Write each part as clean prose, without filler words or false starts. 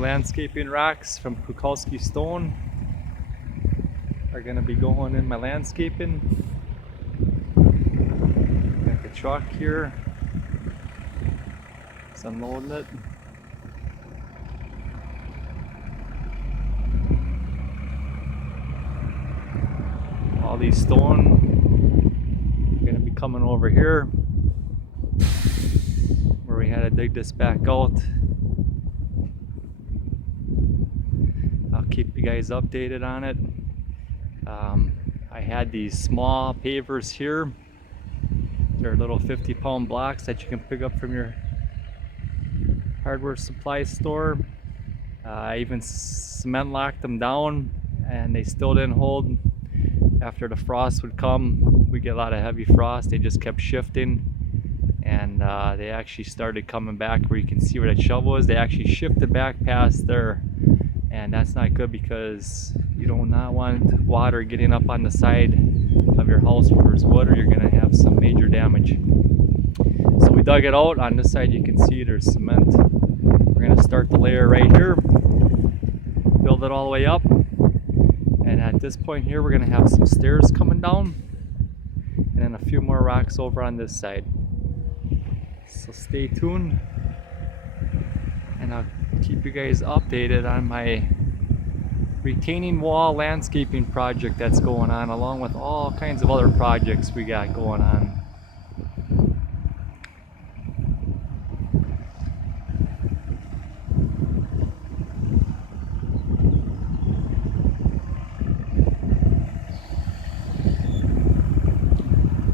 landscaping racks from Stone are going to be going in my landscaping. Got the truck here. It's unloading it. All these stone are going to be coming over here where we had to dig this back out. I'll keep you guys updated on it. I had these small pavers here. They're little 50-pound blocks that you can pick up from your hardware supply store. I even cement locked them down and they still didn't hold. After the frost would come, we get a lot of heavy frost, they just kept shifting, and they actually started coming back where you can see where that shovel is. They actually shifted back past there, and that's not good because you do not want water getting up on the side of your house where there's wood, or you're going to have some major damage. So we dug it out. On this side you can see there's cement. We're going to start the layer right here, build it all the way up, and at this point here we're going to have some stairs coming down and then a few more rocks over on this side. So stay tuned and I'll keep you guys updated on my retaining wall landscaping project that's going on, along with all kinds of other projects we got going on.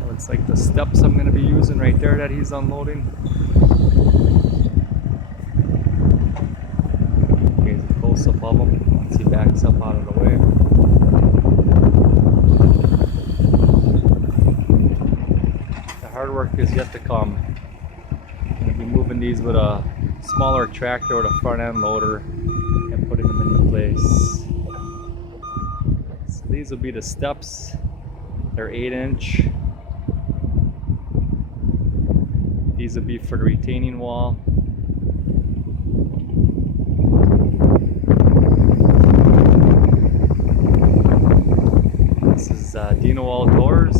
Looks like the steps I'm going to be using right there that he's unloading. Here's a close up of him once he backs up out of the way. The hard work is yet to come. I'm going to be moving these with a smaller tractor with a front end loader and putting them into place. So these will be the steps. They're 8-inch. These will be for the retaining wall. This is Deano Outdoors.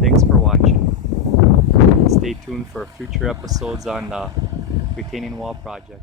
Thanks for watching. Stay tuned for future episodes on the retaining wall project.